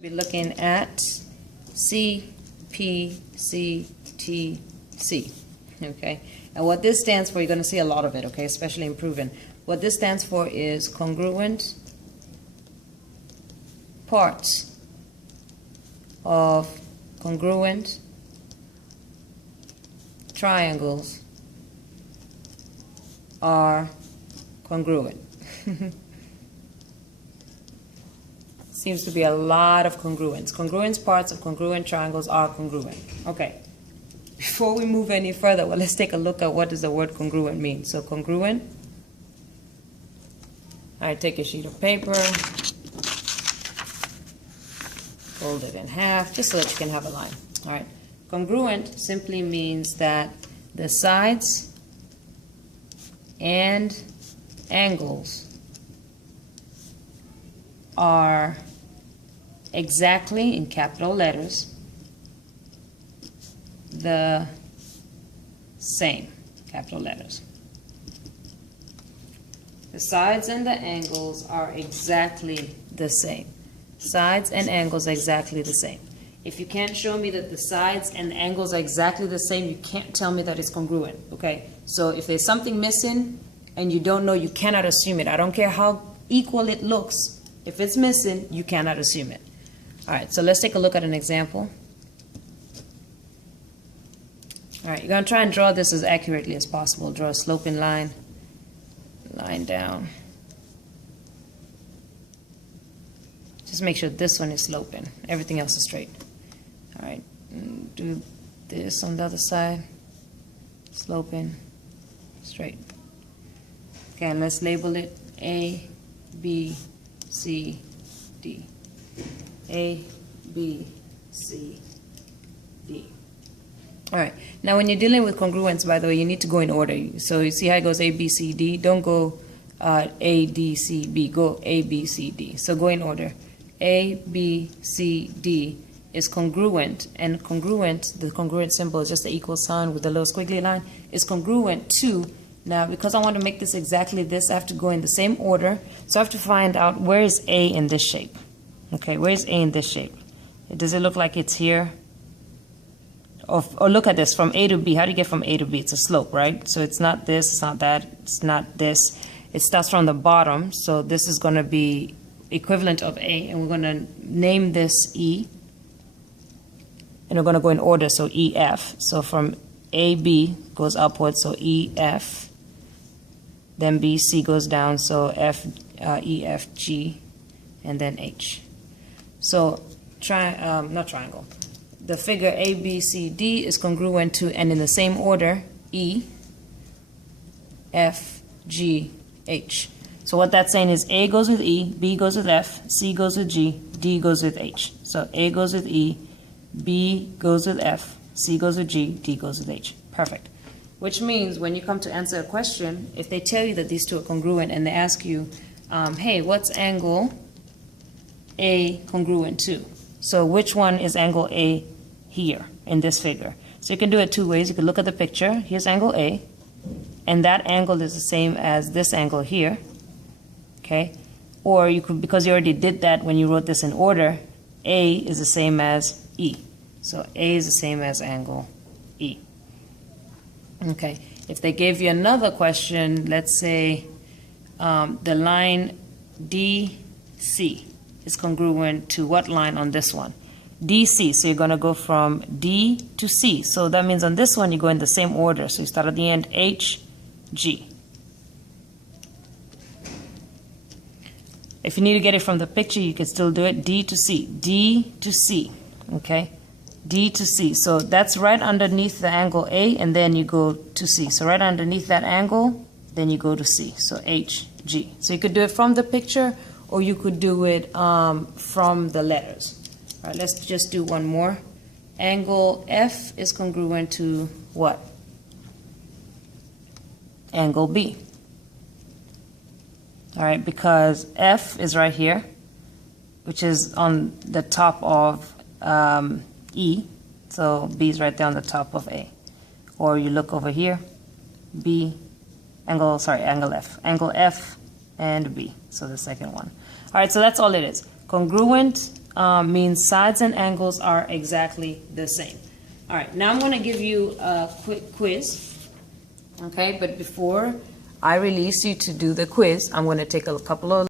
Be looking at CPCTC, okay? And what this stands for, you're going to see a lot of it, okay, especially in proven. What this stands for is congruent parts of congruent triangles are congruent. Seems to be a lot of congruence. Congruence parts of congruent triangles are congruent. Okay. Before we move any further, well, let's take a look at what does the word congruent mean. So congruent. All right, take a sheet of paper, fold it in half, just so that you can have a line. All right. Congruent simply means that the sides and angles are exactly, in capital letters, the same, capital letters. The sides and the angles are exactly the same. Sides and angles are exactly the same. If you can't show me that the sides and the angles are exactly the same, you can't tell me that it's congruent, okay? So if there's something missing and you don't know, you cannot assume it. I don't care how equal it looks. If it's missing, you cannot assume it. All right, so let's take a look at an example. All right, you're going to try and draw this as accurately as possible. Draw a sloping line, line down. Just make sure this one is sloping. Everything else is straight. All right, do this on the other side. Sloping, straight. Okay, and let's label it A, B, C, D. A, B, C, D. All right. Now, when you're dealing with congruence, by the way, you need to go in order. So you see how it goes A, B, C, D. Don't go A, D, C, B. Go A, B, C, D. So go in order. A, B, C, D is congruent, and congruent, the congruent symbol is just the equal sign with the little squiggly line, is congruent to. Now, because I want to make this exactly this, I have to go in the same order. So I have to find out where is A in this shape. Okay, where is A in this shape? Does it look like it's here? Or look at this, from A to B. How do you get from A to B? It's a slope, right? So it's not this, it's not that, it's not this. It starts from the bottom, so this is going to be equivalent of A, and we're going to name this E. And we're going to go in order, so EF. So from AB goes upwards, so EF. Then BC goes down, so F, E, F, G, and then H. So not triangle. The figure ABCD is congruent to, and in the same order, E, F, G, H. So what that's saying is A goes with E, B goes with F, C goes with G, D goes with H. So A goes with E, B goes with F, C goes with G, D goes with H. Perfect. Which means when you come to answer a question, if they tell you that these two are congruent and they ask you, hey, what's angle A congruent to? So which one is angle A here in this figure? So you can do it two ways. You can look at the picture. Here's angle A, and that angle is the same as this angle here. Okay? Or you could, because you already did that when you wrote this in order, A is the same as E. So A is the same as angle E. Okay, if they gave you another question, let's say the line DC is congruent to what line on this one? DC, so you're going to go from D to C. So that means on this one you go in the same order. So you start at the end, H, G. If you need to get it from the picture, you can still do it, D to C, D to C, okay? D to C. So that's right underneath the angle A, and then you go to C. So right underneath that angle, then you go to C. So H, G. So you could do it from the picture, or you could do it from the letters. All right, let's just do one more. Angle F is congruent to what? Angle B. All right, because F is right here, which is on the top of E, so B is right there on the top of A. Or you look over here, B, angle F and B, so the second one. All right, so that's all it is. Congruent means sides and angles are exactly the same. All right, now I'm going to give you a quick quiz. Okay, but before I release you to do the quiz, I'm going to take a couple of